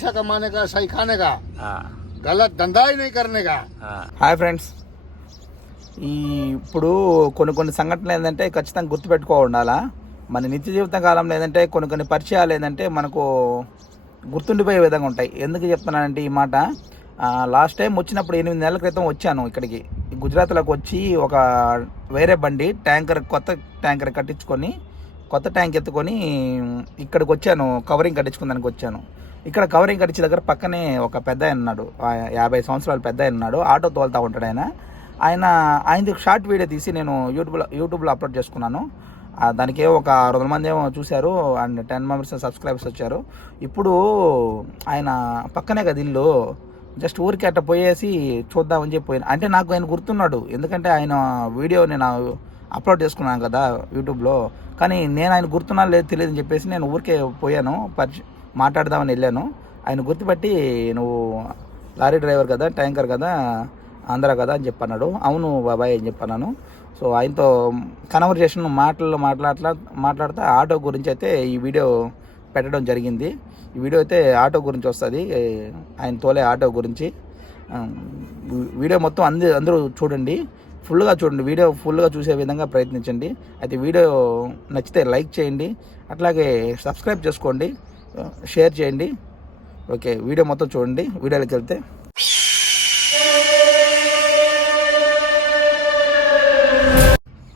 अच्छा कमाने का, सही खाने का, गलत धंधा ही नहीं करने का। హాయ్ ఫ్రెండ్స్, ఇప్పుడు కొన్ని సంఘటనలు ఏంటంటే ఖచ్చితంగా గుర్తుపెట్టుకో ఉండాలా. మన నిత్య జీవిత కాలంలో ఏంటంటే కొన్ని పరిచయాలు ఏంటంటే మనకు గుర్తుండిపోయే విధంగా ఉంటాయి. ఎందుకు చెప్తున్నానంటే ఈ మాట, లాస్ట్ టైం వచ్చినప్పుడు 8 నెలల క్రితం వచ్చాను ఇక్కడికి, గుజరాత్లోకి వచ్చి ఒక వేరే బండి కొత్త ట్యాంకర్ కట్టించుకొని, కొత్త ట్యాంక్ ఎత్తుకొని ఇక్కడికి వచ్చాను. కవరింగ్ కట్టించుకుందానికి వచ్చాను. ఇక్కడ కవరింగ్ కట్టించే దగ్గర పక్కనే ఒక పెద్ద ఆయన ఉన్నాడు, 50 సంవత్సరాల పెద్ద ఆయన ఉన్నాడు. ఆటో తోలుతూ ఉంటాడు ఆయనది షార్ట్ వీడియో తీసి నేను యూట్యూబ్లో అప్లోడ్ చేసుకున్నాను. దానికి ఒక 600 మంది ఏమో చూశారు అండ్ 10 మెంబర్స్ సబ్స్క్రైబర్స్ వచ్చారు. ఇప్పుడు ఆయన పక్కనే కదా ఇల్లు, జస్ట్ ఊరికి అట్ట పోయేసి చూద్దామని చెప్పి పోయాను. అంటే నాకు ఆయన గుర్తున్నాడు, ఎందుకంటే ఆయన వీడియో నేను అప్లోడ్ చేసుకున్నాను కదా యూట్యూబ్లో. కానీ నేను ఆయన గుర్తున్నా లేదు తెలియదు అని చెప్పేసి నేను ఊరికే పోయాను, మాట్లాడదామని వెళ్ళాను. ఆయన గుర్తుపట్టి నువ్వు లారీ డ్రైవర్ కదా, ట్యాంకర్ కదా, ఆంధ్ర కదా అని చెప్పన్నాడు. అవును బాబాయ్ అని చెప్పన్నాను. సో ఆయనతో కన్వర్జేషన్ మాట్లాడుతూ ఆటో గురించి అయితే ఈ వీడియో పెట్టడం జరిగింది. ఈ వీడియో అయితే ఆటో గురించి వస్తుంది, ఆయన తోలే ఆటో గురించి. వీడియో మొత్తం అందరూ చూడండి, ఫుల్గా చూడండి, వీడియో ఫుల్గా చూసే విధంగా ప్రయత్నించండి. అయితే వీడియో నచ్చితే లైక్ చేయండి, అట్లాగే సబ్స్క్రైబ్ చేసుకోండి, షేర్ చేయండి. ఓకే, వీడియో మొత్తం చూడండి. వీడియోలోకి వెళ్తే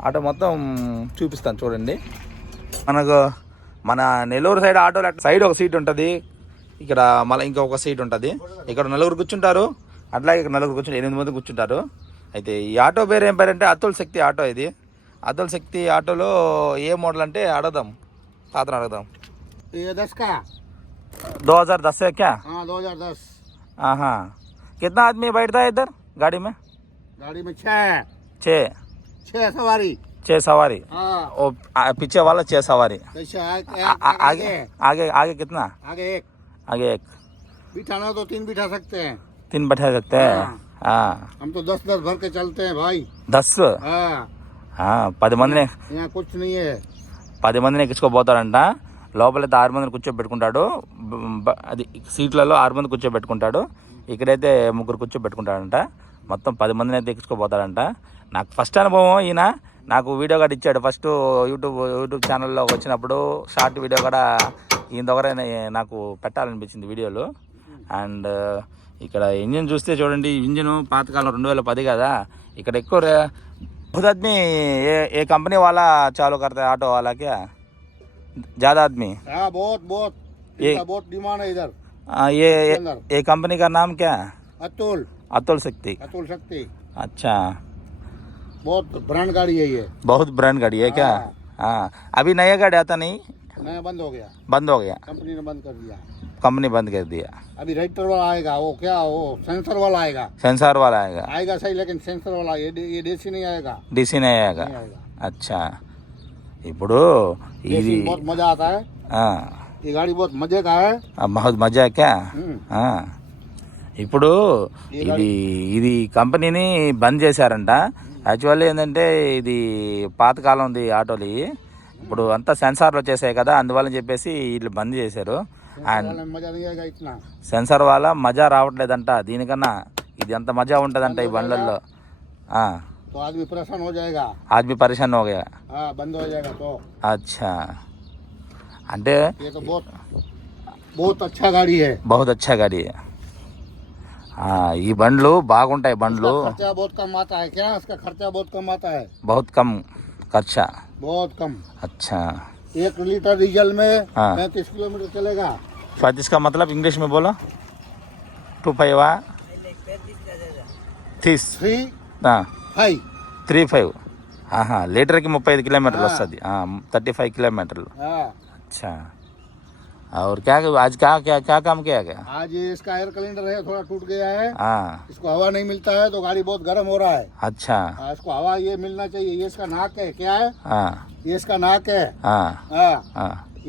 ఆటో మొత్తం చూపిస్తాను చూడండి. మన నెల్లూరు సైడ్ ఆటోలో సైడ్ ఒక సీట్ ఉంటుంది, ఇక్కడ మళ్ళీ ఇంకొక సీట్ ఉంటుంది. ఇక్కడ 4 కూర్చుంటారు, అట్లాగే ఇక్కడ 4 కూర్చుంటారు, 8 మంది కూర్చుంటారు. అయితే ఈ ఆటో పేరు ఏం పేరంటే అతుల్ శక్తి ఆటో. ఇది అతుల్ శక్తి ఆటోలో ఏ మోడల్ అంటే అడగదాం, తాతను అడగదాం. 2010 है क्या? हाँ 2010। हाँ, कितना आदमी बैठता है इधर गाड़ी में? गाड़ी में 6 सवारी। 6 सवारी। हाँ। और पीछे वाला 6 सवारी। आगे आगे कितना? आगे एक बिठाना तो 3 बिठा सकते हैं। 3 बैठा सकते हैं। हाँ, हम तो 10 भर के चलते हैं भाई। 10? हाँ, 10 మందిని यहाँ कुछ नहीं है। 10 మందిని ఎక్కించుకోబోతాడంట. లోపలైతే 6 మందిని కూర్చోబెట్టుకుంటాడు, అది సీట్లలో 6 మంది కూర్చోబెట్టుకుంటాడు, ఇక్కడైతే 3 కూర్చోబెట్టుకుంటాడంట. మొత్తం 10 మందిని అయితే ఎక్కించుకోబోతాడంట. నాకు ఫస్ట్ అనుభవం ఈయన, నాకు వీడియో కూడా ఇచ్చాడు ఫస్ట్ యూట్యూబ్ ఛానల్లో వచ్చినప్పుడు. షార్ట్ వీడియో కూడా ఈయన దగ్గర నాకు పెట్టాలనిపించింది వీడియోలు. అండ్ ఇక్కడ ఇంజిన్ చూస్తే చూడండి, ఇంజిన్ పాతకాలం 2010 కదా. ఇక్కడ ఎక్కువ बहुत आदमी ये कंपनी वाला चालू करता है ऑटो वाला, क्या ज्यादा आदमी? हाँ, बहुत डिमांड है इधर। ये कंपनी का नाम क्या है? अतुल शक्ति। अच्छा, बहुत ब्रांड गाड़ी है ये। बहुत ब्रांड गाड़ी है क्या? हाँ, अभी नया गाड़ी आता नहीं? नया बंद हो गया। कंपनी ने बंद कर दिया। अभी राइटर वाला आएगा, वो क्या वो सेंसर वाला आएगा सही, लेकिन सेंसर वाला ये डीसी नहीं आएगा। अच्छा, ఇప్పుడు ఇది बहुत मजा आता है। ये गाड़ी बहुत मजे का है। बहुत मजा क्या? ఇప్పుడు ఇది కంపెనీని బంద్ చేశారంట. యాక్చువల్లీ ఏంటంటే ఇది పాతకాలంది ఆటోలు, ఇప్పుడు అంతా సెన్సార్లు వచ్చేసాయి కదా, అందువల్ల చెప్పేసి వీళ్ళు బంద్ చేశారు. అండ్ సెన్సార్ వాళ్ళ మజా రావట్లేదంట, దీనికన్నా ఇది అంత మజా ఉంటదంట ఈ బండ్లలో. आदमी परेशान हो गया। बंद हो जाएगा तो। अच्छा, అంటే ये तो बहुत अच्छा गाड़ी है। ఈ బండ్లు బాగుంటాయి. బండ్లు खर्चा बहुत कम आता है क्या? इसका खर्चा बहुत कम आता है। बहुत कम खर्चा। बहुत कम। अच्छा, 1 लीटर डीजल में 35 किलोमीटर चलेगा। 35 का मतलब इंग्लिश में बोलो? 25 35। हाँ, లీటర్కి 35 కిలోమీటర్లు వస్తుంది, 35 కిలోమీటర్లు। अच्छा, और आज क्या काम किया गया? आज इसका एयर सिलेंडर है, थोड़ा टूट गया है। इसको हवा नहीं मिलता है तो गाड़ी बहुत गर्म हो रहा है। अच्छा, इसको हवा ये मिलना चाहिए। ये इसका नाक है, क्या है? ये इसका नाक है।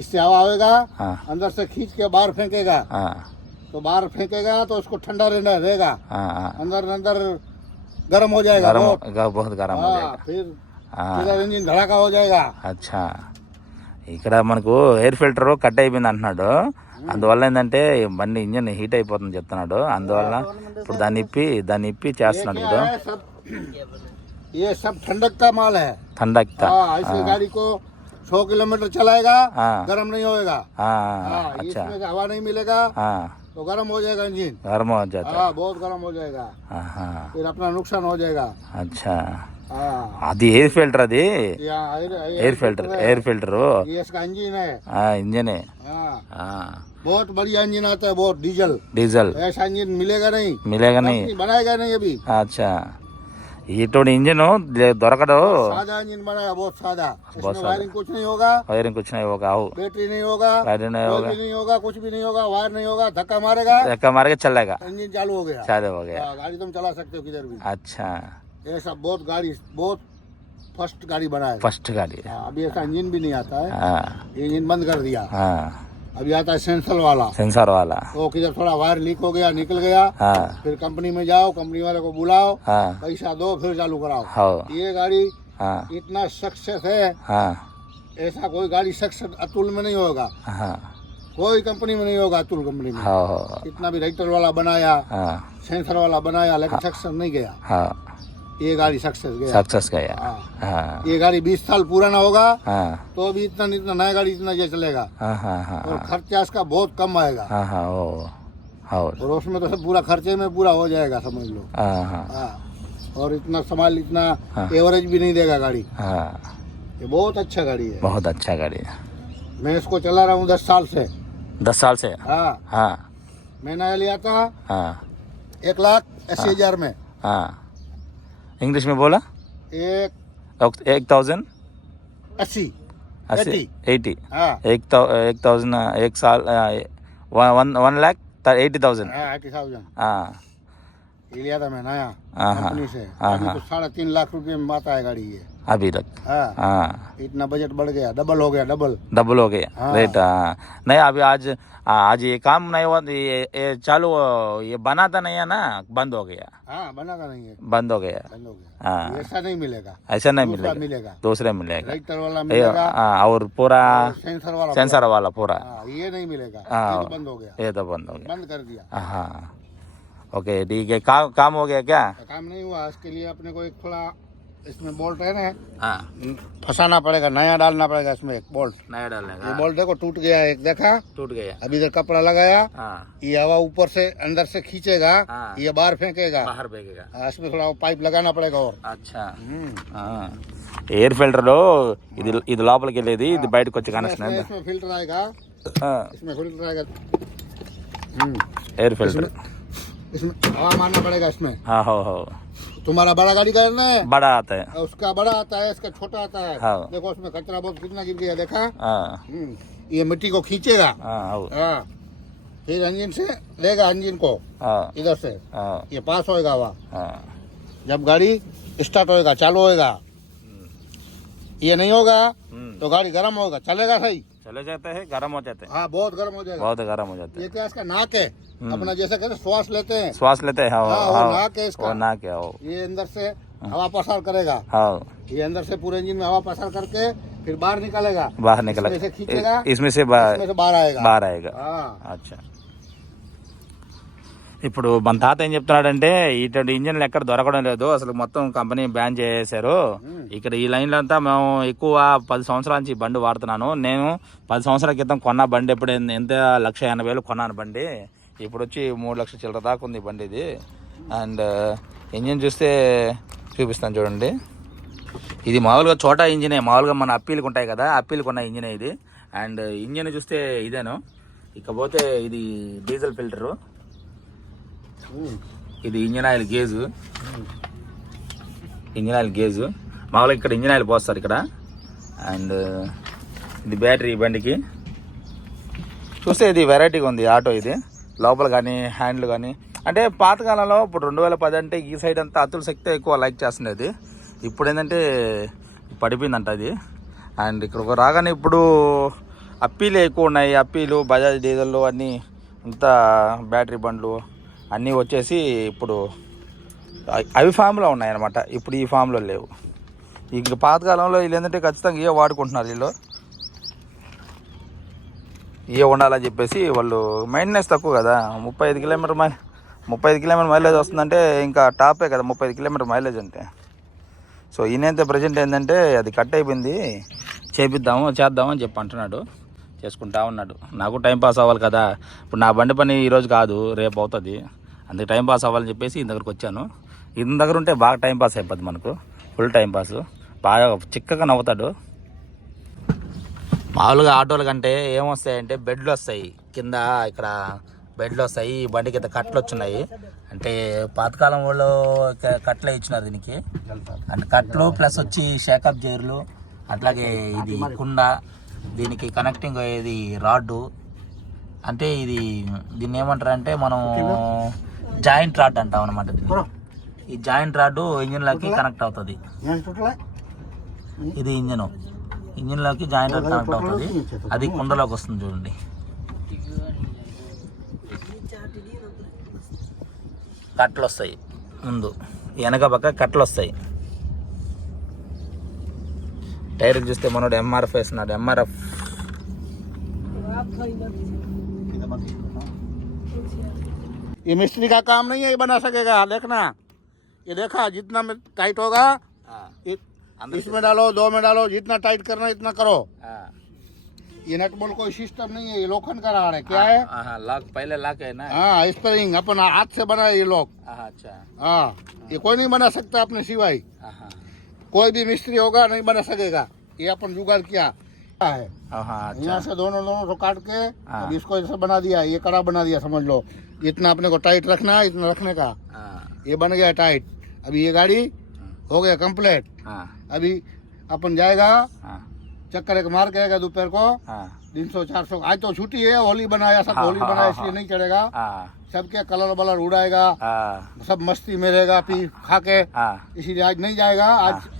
इससे हवा आएगा, अंदर से खींच के बाहर फेंकेगा, तो बाहर फेंकेगा तो उसको ठंडा रहेगा, अंदर गर्म हो जाएगा, बहुत गर्म हो जाएगा, फिर इंजन धड़ाका हो जाएगा। अच्छा, ఇక్కడ మనకు ఎయిర్ ఫిల్టర్ కట్ అయిపోయింది అంటున్నాడు. అందువల్ల ఏంటంటే బండి ఇంజన్ హీట్ అయిపోతుంది చెప్తున్నాడు. అందువల్ల ఇప్పుడు దాన్ని ఇప్పి చేస్తున్నాడు ఇప్పుడు. ये सब ठंडक का माल है, ठंडक का। ऐसी गाड़ी को 100 किलोमीटर चलाएगा गर्म नहीं होएगा। अच्छा, इसमें से हवा नहीं मिलेगा तो गर्म हो जाएगा इंजन, गर्म हो जाता है। बहुत गर्म हो जाएगा, फिर अपना नुकसान हो जाएगा। अच्छा, అది ఎయిర్ ఫిల్టర్, అది ఎయిర్ ఫిల్టర్ ये इसका इंजन है, इंजन है। बहुत बढ़िया इंजन आता है, बहुत डीजल ऐसा इंजन मिलेगा नहीं नहीं, बनाएगा नहीं अभी। अच्छा, ఇటువంటి ఇంజన్ దొరకదు। सादा इंजन बनाया, बहुत सादा, इसमें वायरिंग कुछ नहीं होगा, बैटरी नहीं होगा, नहीं होगा, कुछ भी नहीं होगा, वायर नहीं होगा, धक्का मारेगा चलेगा, इंजन चालू हो गया। गाड़ी तुम चला सकते हो किधर भी। अच्छा, ऐसा बहुत फर्स्ट गाड़ी बनाया, फर्स्ट गाड़ी। अभी ऐसा इंजन भी नहीं आता है, इंजन बंद कर दिया। अभी आता है सेंसर वाला, वो किधर थोड़ा वायर लीक हो गया, निकल गया, फिर कंपनी में जाओ, कंपनी वाले को बुलाओ, पैसा दो, फिर चालू कराओ। ये गाड़ी इतना सक्सेस है, ऐसा कोई गाड़ी सक्सेस अतुल में नहीं होगा, कोई कंपनी में नहीं होगा, अतुल कंपनी में। इतना भी राइटर वाला बनाया, सेंसर वाला बनाया, लेकिन सक्सेस नहीं गया। ये गाड़ी सक्सेस गया। ये गाड़ी 20 साल पुराना होगा तो अभी इतना नया गाड़ी इतना ये चलेगा, और खर्चा इसका बहुत कम आएगा, और उसमें तो सब पूरा खर्चे में पूरा हो जाएगा, समझ लो। और इतना सामान, इतना एवरेज भी नहीं देगा गाड़ी। ये बहुत अच्छा गाड़ी है, बहुत अच्छा गाड़ी है। मैं इसको चला रहा हूँ 10 साल से। 10 साल से? हाँ, मैं नया लिया था 1,80,000 में। इंग्लिश में बोला 1,080 80 एक साल 1,80,000। ये लिया था मैं नया कंपनी से, अभी तो 3.5 लाख रुपए में आता है गाड़ी ये अभी तक। इतना बजट बढ़ गया, डबल हो गया रेट। नहीं, अभी आज ये काम नहीं हुआ, ये चालू, ये बना था नहीं है ना, बंद हो गया। बना था नहीं है, बंद हो गया। ऐसा नहीं मिलेगा, दूसरा मिलेगा, राइटर वाला मिलेगा, और पूरा सेंसर वाला पूरा ये नहीं मिलेगा। ये तो बंद हो गया, बंद कर दिया। ओके, ठीक है। काम हो गया क्या? काम नहीं हुआ, इसके लिए अपने को एक थोड़ा इसमें बोल्ट है ना, फंसाना पड़ेगा, नया डालना पड़ेगा इसमें एक बोल्ट, नया डालने का। ये बोल्ट देखो टूट गया, एक देखा टूट गया। अभी इधर कपड़ा लगाया, ये हवा ऊपर से अंदर से खींचेगा, ये बाहर फेंकेगा, इसमें थोड़ा पाइप लगाना पड़ेगा। और अच्छा, ఎయిర్ ఫిల్టర్ లో ఇది లోపలికి వెళ్ళేది, ఇది బయటకు వచ్చి కనెక్షన్। इसमें फिल्टर आएगा, एयर फिल्टर, इसमें हवा मारना पड़ेगा इसमें। हो तुम्हारा बड़ा गाड़ी का है, बड़ा आता है, उसका बड़ा आता है, इसका छोटा आता है। देखो उसमें कचरा बहुत कितना गिर गया, देखा? ये मिट्टी को खींचेगा, फिर इंजन से लेगा, इंजन को इधर से ये पास होएगा हवा, जब गाड़ी स्टार्ट होएगा, चालू होएगा। ये नहीं होगा तो गाड़ी गर्म होगा, चलेगा सही, चले जाते हैं, गर्म हो जाते हैं। बहुत गर्म हो जाएगा, बहुत गर्म हो जाते हैं। ये क्या इसका नाक है, अपना जैसे कहते श्वास लेते हैं, वो नाक है इसका, नाक है। ये अंदर से हवा पसार करेगा, ये अंदर से पूरे इंजन में हवा पसार करके फिर बाहर निकालेगा, इसमें से खींचेगा, इसमें से बाहर आएगा। अच्छा, ఇప్పుడు మన తాత ఏం చెప్తున్నాడంటే ఇటువంటి ఇంజన్లు ఎక్కడ దొరకడం లేదు, అసలు మొత్తం కంపెనీ బ్యాన్ చేసేశారు ఇక్కడ ఈ లైన్లో అంతా. మేము ఎక్కువ 10 సంవత్సరాల నుంచి బండి వాడుతున్నాను. నేను 10 సంవత్సరాల క్రితం కొన్న బండి ఎప్పుడు ఎంత 1,80,000 కొన్నాను బండి, ఇప్పుడు వచ్చి 3 లక్షల చిల్లర దాకా ఉంది బండి ఇది. అండ్ ఇంజిన్ చూస్తే చూపిస్తాను చూడండి, ఇది మామూలుగా చోటా ఇంజినే, మామూలుగా మన అప్పీలకు ఉంటాయి కదా, అప్పీలకు ఉన్న ఇంజినే ఇది. అండ్ ఇంజిన్ చూస్తే ఇదేను, ఇకపోతే ఇది డీజిల్ ఫిల్టరు, ఇది ఇంజిన్ ఆయిల్ గేజు, మామూలుగా ఇక్కడ ఇంజిన్ ఆయిల్ పోస్తారు ఇక్కడ. అండ్ ఇది బ్యాటరీ బండికి. చూస్తే ఇది వెరైటీగా ఉంది ఆటో, ఇది లోపల కానీ హ్యాండ్లు కానీ. అంటే పాతకాలంలో ఇప్పుడు 2010 అంటే ఈ సైడ్ అంతా అతుల శక్తి ఎక్కువ లైక్ చేస్తుండేది, ఇప్పుడు ఏంటంటే పడిపోయిందంట అది. అండ్ ఇక్కడ రాగానే ఇప్పుడు అప్పీలు ఎక్కువ ఉన్నాయి, అప్పీలు, బజాజ్ డీజిల్ అన్నీ, అంతా బ్యాటరీ బండ్లు అన్నీ వచ్చేసి ఇప్పుడు అవి ఫామ్లో ఉన్నాయన్నమాట, ఇప్పుడు ఈ ఫామ్లో లేవు. ఇంక పాతకాలంలో వీళ్ళు ఏంటంటే ఖచ్చితంగా ఇవే వాడుకుంటున్నారు వీళ్ళు. ఇవే ఉండాలని చెప్పేసి వాళ్ళు మెయింటెనెన్స్ తక్కువ కదా. 35 కిలోమీటర్ మైలేజ్ వస్తుందంటే ఇంకా టాపే కదా 35 కిలోమీటర్ మైలేజ్ అంటే. సో ఈయనైతే ప్రజెంట్ ఏంటంటే అది కట్ అయిపోయింది, చేద్దామని చెప్పి అంటున్నాడు, చేసుకుంటా ఉన్నాడు. నాకు టైం పాస్ అవ్వాలి కదా, ఇప్పుడు నా బండి పని ఈరోజు కాదు రేపు అవుతుంది, అందుకే టైం పాస్ అవ్వాలని చెప్పేసి ఈయన దగ్గరకు వచ్చాను. ఈయన దగ్గర ఉంటే బాగా టైం పాస్ అయిపోద్ది మనకు, ఫుల్ టైం పాస్, బాగా చిక్కగా నవ్వుతాడు. మామూలుగా ఆటోల కంటే ఏమొస్తాయంటే బెడ్లు వస్తాయి కింద, ఇక్కడ బెడ్లు వస్తాయి. ఈ బండికి అయితే కట్లు వచ్చినాయి, అంటే పాతకాలం వాళ్ళు కట్లే ఇచ్చినారు దీనికి. అంటే కట్లు ప్లస్ వచ్చి షేకప్ గేర్లు, అట్లాగే ఇది కుండ, దీనికి కనెక్టింగ్ అయ్యేది రాడ్డు. అంటే దీన్ని ఏమంటారు అంటే మనం జాయింట్ రాడ్ అంటాం అనమాట. ఈ జాయింట్ రాడ్డు ఇంజిన్లోకి కనెక్ట్ అవుతుంది. ఇది ఇంజిన్లోకి జాయింట్ రాడ్ కనెక్ట్ అవుతుంది, అది కుండలోకి వస్తుంది చూడండి. కట్లు వస్తాయి ముందు, వెనక పక్క కట్లు వస్తాయి. టైర్ చూస్తే మనోడు MRF వేస్తున్నాడు. MRF ये मिस्त्री का काम नहीं है, ये बना सकेगा। देखना, ये देखा जितना में टाइट होगा इसमें डालो, 2 में डालो, जितना टाइट करना इतना करो। ये नट बोल्ट कोई सिस्टम नहीं है, ये लोखंड का राड है। क्या है? लॉक, पहले लॉक है ना। हाँ, स्प्रिंग अपन हाथ से बना ये लोग। अच्छा, हाँ, ये कोई नहीं बना सकता अपने सिवाय, कोई भी मिस्त्री होगा नहीं बना सकेगा। ये अपन जुगाड़ किया है। यहाँ से दोनों को काट के अब इसको ऐसे बना दिया, ये कड़ा बना दिया समझ लो। इतना अपने को टाइट रखना है, इतना रखने का, ये बन गया टाइट। अभी ये गाड़ी हो गया कंप्लीट। अभी अपन जाएगा चक्कर एक मार के आएगा दोपहर को 300-400। आज तो छुट्टी है, होली बनाया, सब होली बनाया इसलिए नहीं चढ़ेगा। सबके कलर बलर उड़ाएगा, सब मस्ती में रहेगा, पी खा के, इसीलिए आज नहीं जाएगा।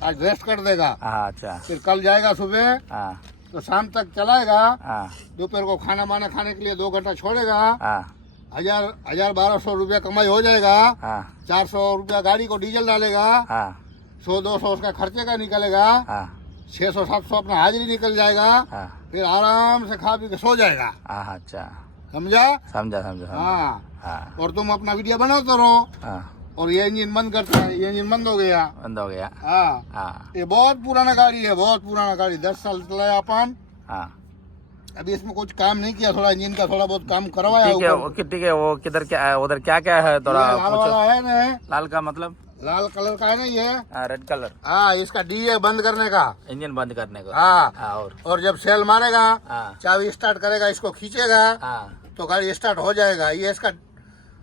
आज रेस्ट कर देगा। अच्छा, फिर कल जाएगा सुबह तो शाम तक चलाएगा। दोपहर को खाना वाना खाने के लिए 2 घंटा छोड़ेगा। 1,000-1,200 रुपया कमाई हो जाएगा। 400 रुपया गाड़ी को डीजल डालेगा, 100-200 उसका खर्चे का निकलेगा, 600-700 अपना हाजिरी निकल जाएगा। फिर आराम से खा पी के सो जाएगा। अच्छा, समझा? समझा। हाँ, और तुम अपना वीडियो बनाते रहो। और ये इंजन बंद करता है, ये इंजन बंद हो गया। हाँ, ये बहुत पुराना गाड़ी है, बहुत पुराना गाड़ी, 10 साल चलाया अपन। अभी इसमें कुछ काम नहीं किया, थोड़ा इंजन का थोड़ा बहुत काम करवाया। ठीक है, वो किधर क्या उधर क्या है थोड़ा लाल वाला है ना? लाल का मतलब लाल कलर का है ना ये? Red colour. हाँ, इसका डी है बंद करने का, इंजन बंद करने का। हाँ, और जब सेल मारेगा चाबी स्टार्ट करेगा, इसको खींचेगा तो गाड़ी स्टार्ट हो जाएगा। ये इसका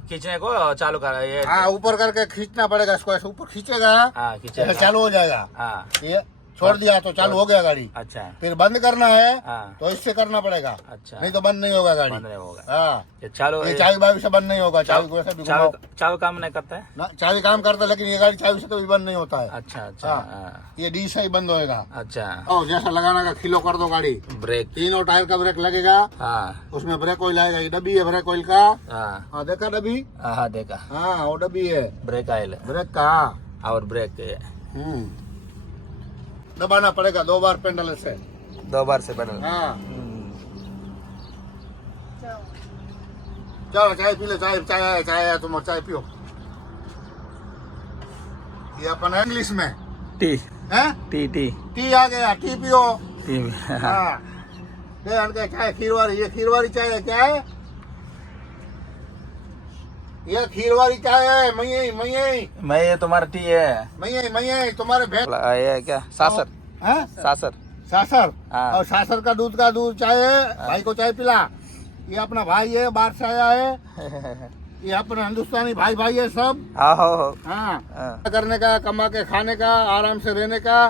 खींचने को चालू कर, ये हाँ ऊपर करके खींचना पड़ेगा, इसको ऐसे ऊपर खींचेगा, खींचेगा, चालू हो जाएगा। ये छोड़ दिया तो चालू हो गया गाड़ी। अच्छा, फिर बंद करना है तो इससे करना पड़ेगा। अच्छा, नहीं तो बंद नहीं होगा गाड़ी। बंद नहीं होगा। हाँ, ये चालू, ये चाबी बाबी से बंद नहीं होगा। चाबी को ऐसे भी घुमाओ। चाबी काम नहीं करता है ना, चाबी काम करता है लेकिन ये गाड़ी चाबी से तो भी बंद नहीं होता है। अच्छा, ये डी से ही बंद होएगा। अच्छा, और जैसा लगाना का खिलो कर दो गाड़ी। ब्रेक, 3 टायर का ब्रेक लगेगा। उसमें ब्रेक ऑयल आएगा, ये डब्बी है ब्रेक ऑयल का। हाँ, देखा डब्बी? हाँ, देखा। हाँ, वो डब्बी है ब्रेक ऑयल, ब्रेक का। और ब्रेक दबाना पड़ेगा 2 बार पेडल से, 2 बार से पेडल। हाँ, चलो चाय पी लो, चाय तुम चाय पियो। ये अपन इंग्लिश में टी है, टी आ गया, टी पियो। हाँ, चाय खीरवारी, ये खीरवारी चाय है। क्या है ये? खीरवारी चाय है। मैं ये तुम्हारा टी है। मैं तुम्हारे भेड़ ये क्या सासर? सासर। और सासर का दूध चाय है। भाई को चाय पिला। ये अपना भाई है, बाहर से आया है। ये अपना हिंदुस्तानी भाई है सब। हाँ, करने का, कमा के खाने का, आराम से रहने का।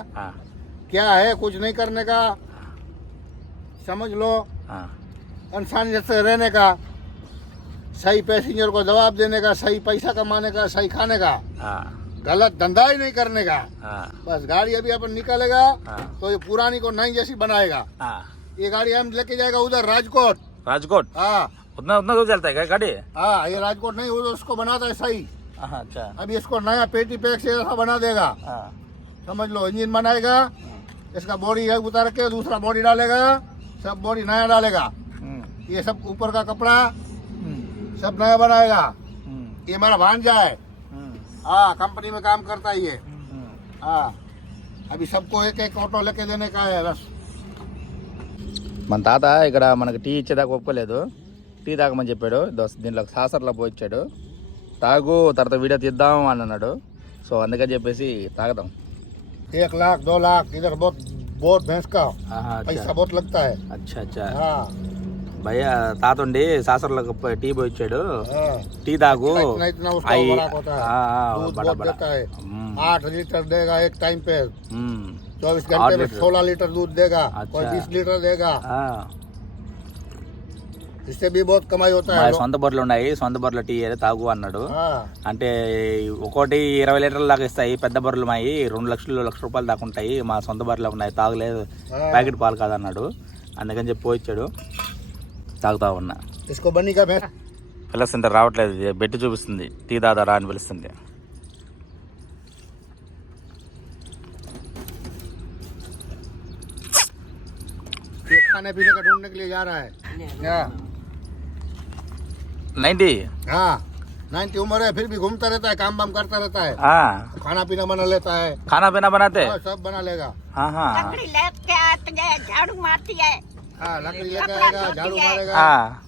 क्या है, कुछ नहीं करने का, समझ लो। इंसानियत से रहने का, सही पैसेंजर को जवाब देने का, सही पैसा कमाने का, सही खाने का, गलत धंधा ही नहीं करने का। बस गाड़ी अभी अपन निकालेगा तो ये पुरानी को नई जैसी बनाएगा। ये गाड़ी हम लेके जाएगा उधर राजकोट। हाँ, उतना दूर चलता है क्या गाड़ी? हाँ, ये राजकोट नहीं, उधर उसको बनाता है सही। अच्छा, अभी इसको नया पेटी पैक से ऐसा बना देगा। समझ लो, इंजन बनाएगा, इसका बॉडी उतार के दूसरा बॉडी डालेगा, सब बॉडी नया डालेगा। ये सब ऊपर का कपड़ा सब नया बनाएगा। ये हमारा भांजा है। हाँ, कंपनी में काम करता है ये। हाँ, अभी सबको एक एक ऑटो लेके देने का है बस। మన తాత ఇక్కడ మనకి టీ ఇచ్చేదాకా ఒప్పుకోలేదు. టీ తాగమని చెప్పాడు. దీంట్లో సాసర్లో పోయి ఇచ్చాడు. తాగు, తర్వాత వీడియో తీద్దాం అని అన్నాడు. సో అందుకని చెప్పేసి తాగదాం. 1 लाख 2 लाख इधर बहुत बहुत भैंस का पैसा बहुत लगता है। అచ్చా అచ్చా हाँ భయ్య తాత ఉండి సాసర్లో టీ పోయి ఇచ్చాడు. हाँ, టీ తాగు. इतना इतना उसका आई- बड़ा होता है। दूध बड़ा बहुत बड़ा देता है। 8 लीटर देगा एक टाइम पे। 24 8 घंटे में लीटर। 16 लीटर दूध देगा। कोई अच्छा। 20 लीटर देगा। इससे भी बहुत कमाई होता మా है। సొంత బర్రెలు ఉన్నాయి. సొంత బర్రెల టీ అయితే తాగు అన్నాడు. हाँ అంటే ఒక్కోటి 20 లీటర్ల దాకా ఇస్తాయి. పెద్ద బర్రెలు మాయి 2 లక్షలు 1 లక్ష రూపాయలు దాకా ఉంటాయి. మా సొంత బర్రెలు ఉన్నాయి, తాగలేదు, ప్యాకెట్ పాలు కాదన్నాడు. అందుకని చెప్పి పోయిచ్చాడు, తాగుతా ఉన్నా. इसको बनी का भैंस పిలుస్తుంటే రావట్లేదు, బెట్టి చూపిస్తుంది. టీ దాదారా అని పిలుస్తుంది. ये खाने पीने का ढूंढने के लिए जा रहा है। हाँ 90 हाँ 90 उम्र है, फिर भी घूमता रहता है, काम वाम करता रहता है, खाना पीना बना लेता है। खाना पीना बनाते. हाँ, सब बना लेगा। हाँ हाँ लकड़ी लेके आती है, झाड़ू मारती है, हाँ, लकड़ी लेकर कपड़ा आएगा, धोती झाड़ू है। मारेगा,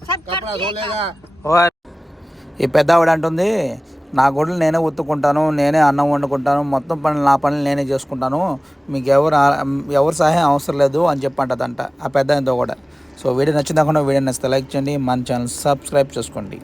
सब कपड़ा करती धो है लेगा। ఈ పెద్ద ఆవిడ అంటుంది, నా గొడ్లు నేనే ఉత్తుకుంటాను, నేనే అన్నం వండుకుంటాను, మొత్తం పనులు నా పనులు నేనే చేసుకుంటాను, మీకు ఎవరు సహాయం అవసరం లేదు అని చెప్పంటదంట ఆ పెద్ద ఆయనతో కూడా. సో వీడియో నచ్చిందాకుండా వీడియో నచ్చితే లైక్ చేయండి, మన ఛానల్ సబ్స్క్రైబ్ చేసుకోండి.